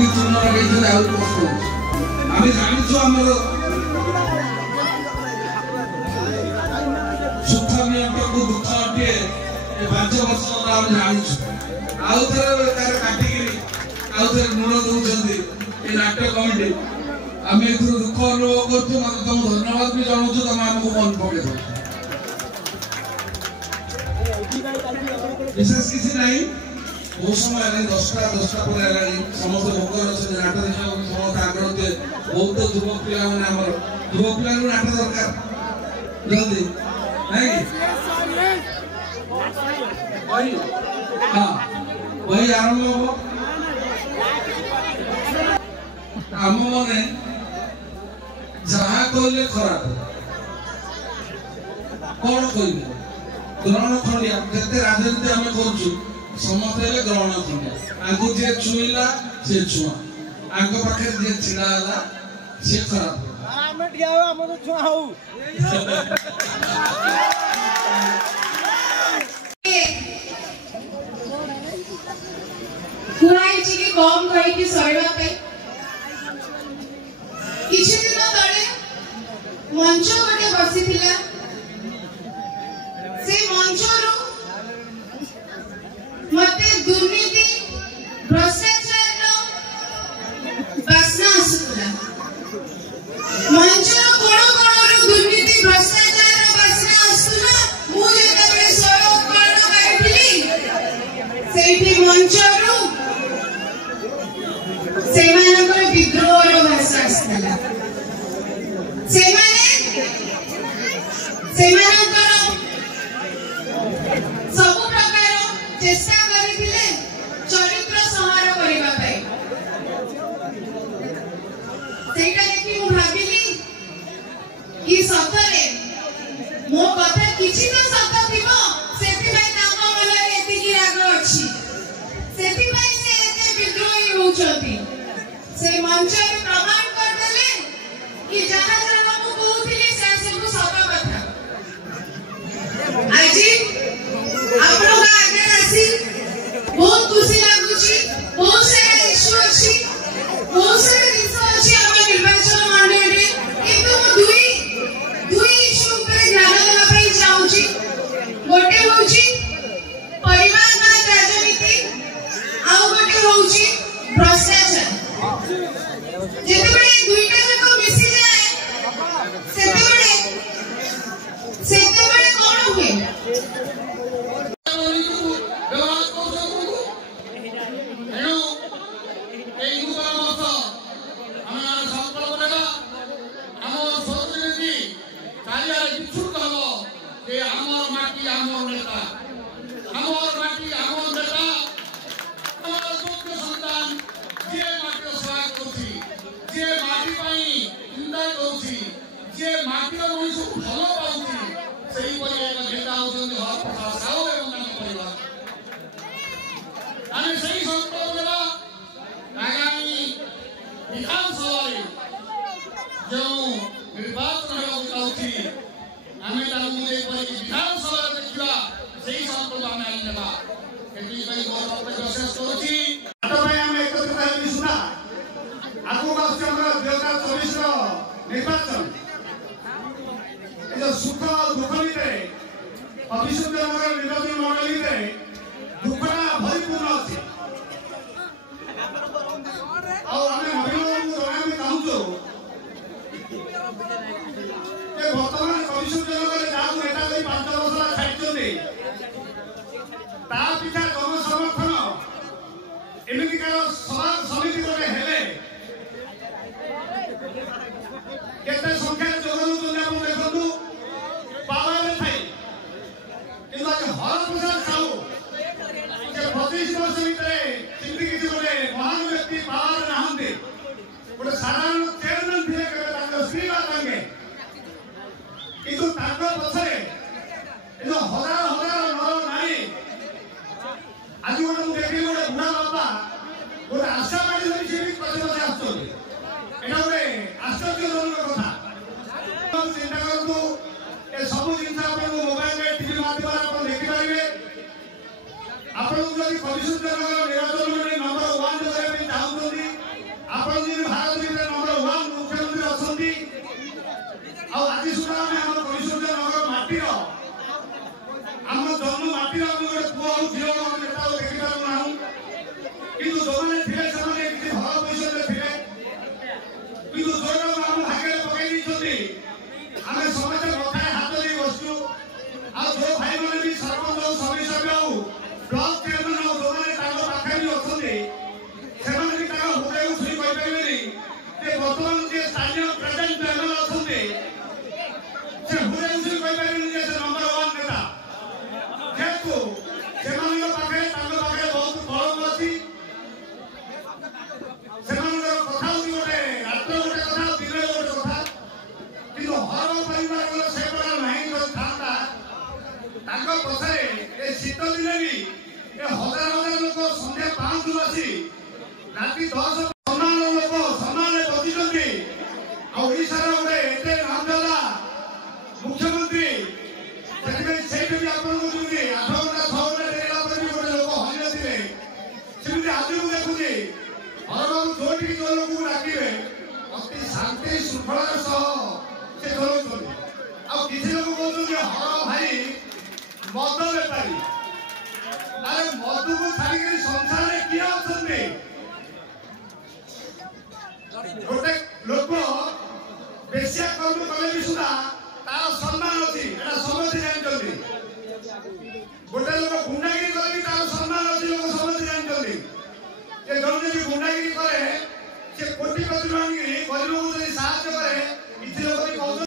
भी चूर्ण लगे आउ कष्ट आम जाचु आमर सुख नियंत्रण को दुख अटे 5 वर्ष आम जाचु आउ थे काटिकी आउ थे ऋण दौरान नाट्य कमिटी आम ए दुख अनुभव कर तुम धन्यवाद भी जनाऊँ तुम आमको मन पकड़ विशेष किसी ना बहुत समय 10टा पर समस्त भोग अच्छे नाट देखा समस्त आग्रह थे बहुत युवक पिला युवक पिला नाट दरकार जल्दी हाँ वही आरंभ हम आम मैंने जहाँ कहले खराब कौन कह ग्रहण खंडिया जिते राजनीति आम कर समस्ते ग्रहण खंडिया आगु जे छुईला से छुआ आग पाखे जे छिड़ा से खराब कम कहीं सहवाई किसी दिन तले मंच गोटे बसी से मंच मत दुर्नीति भ्रष्टाचार बासना आसूला मंच कोण कोण दुर्नीति भ्रष्टाचार बासना आसूला मुझे सड़क काटिली से मंच विद्रोह भाषा आसला सब प्रकार चेष्टा करथिले चरित्र संहार करबा सेटा देखि मु भाबिली कि सतरे मो कथा किछि तो सत थिबो सेति भाई ताको मला एति कि राग अछि सेति भाई से एते विद्रोही होउछथि से मंच में प्रमाण कर देले कि जहां जहां मु कहउथिली से सब सत कथा आज आप लोग आगे आसी बहुत खुशी लागुची बहुत सारा इश्यू अछि बहुत सारा विषय अछि हम निर्वाचन मंडल रे किंतु दुई इश्यू पर ध्यान देना पई चाहूची गोटे होउची परिवारवाद राजनीति आ गोटे होउची भ्रष्टाचार जेतेबे दुईटा जको मिसी जाए सेतेबे कोन हुए सुख दुख भितर भविष्य निर्वाचन मंडल दुखटा भरिपूर्ण अच्छे चाहूँ बर्तमान भविष्य जहाँ नेता 5 वर्ष छाड़ी पिछा जनसमर्थन एमतिकार सभा समिति गोटे हेले केते संख्या जोगन देखु पावर थाई कि हर प्रसाद साहू 25 वर्ष भितर किसी गोटे महान व्यक्ति पावर नहांती गोटे साधारण चेयरमैन थे स्त्री बांगे किंतु पछरे हजार हजार नर नारी आज गोटे मुझे देखी गोटे बुढ़ा बापा गोटे आशावादी धरी से पछे पछे आसुच्च गोटे आश्चर्यजनक कथा चिंता करूँ सब जिन मोबाइल टीवी माध्यम देखिपारे आपको भविष्य निर्वाचन मंडल नंबर 1 चाहते राति 10 सम्मान लोक सम्मान बचिଛନ୍ତି ଆଉ ଓଡ଼ିଶାର ଗୋଟେ ଏତେ ନାମଜାଦା मुख्यमंत्री ସେଇଠି ବି ଆପଣଙ୍କୁ ଯେମିତି 8 ଘଣ୍ଟା 6 ଘଣ୍ଟା ଡେରିଲା ପରେ ବି ଗୋଟେ ଲୋକ ହଜିନଥିଲେ ସେମିତି ଆଜି ମୁଁ ଦେଖୁଛି ହରବାବୁ ଯୋଉଠିକି ଯୋଉ ଲୋକକୁ ଡାକିବେ ଅତି ଶାନ୍ତି ଶୃଙ୍ଖଳାର ସହ ସେ ଚଳଉଛନ୍ତି। ଆଉ କିଛି ଲୋକ କହୁଛନ୍ତି ହର ଭାଇ ମଦ ବେପାରୀ। ଆରେ ମଦକୁ ଛାଡ଼ିକରି ସଂସାରରେ କିଏ ଅଛନ୍ତି? ଗୋଟେ ଲୋକ ବେଶ୍ୟା କର୍ମ କଲେ ବି ସୁଦ୍ଧା ତାର ସମ୍ମାନ ଅଛି, ଏଟା ସମସ୍ତେ ଜାଣିଛନ୍ତି। ଗୋଟେ ଲୋକ ଗୁଣ୍ଡାଗିରି କଲେ ବି ତାର ସମ୍ମାନ ଅଛି, ଲୋକ ସମସ୍ତେ ଜାଣିଛନ୍ତି। ଯେ ଜଣେ ଯଦି ଗୁଣ୍ଡାଗିରି କରେ ସେ କୋଟି କୋଟି ଟଙ୍କା ଆଣିକି ଗରିବକୁ ଯଦି ସାହାଯ୍ୟ କରେ କିଛି ଲୋକ ବି କହୁଛନ୍ତି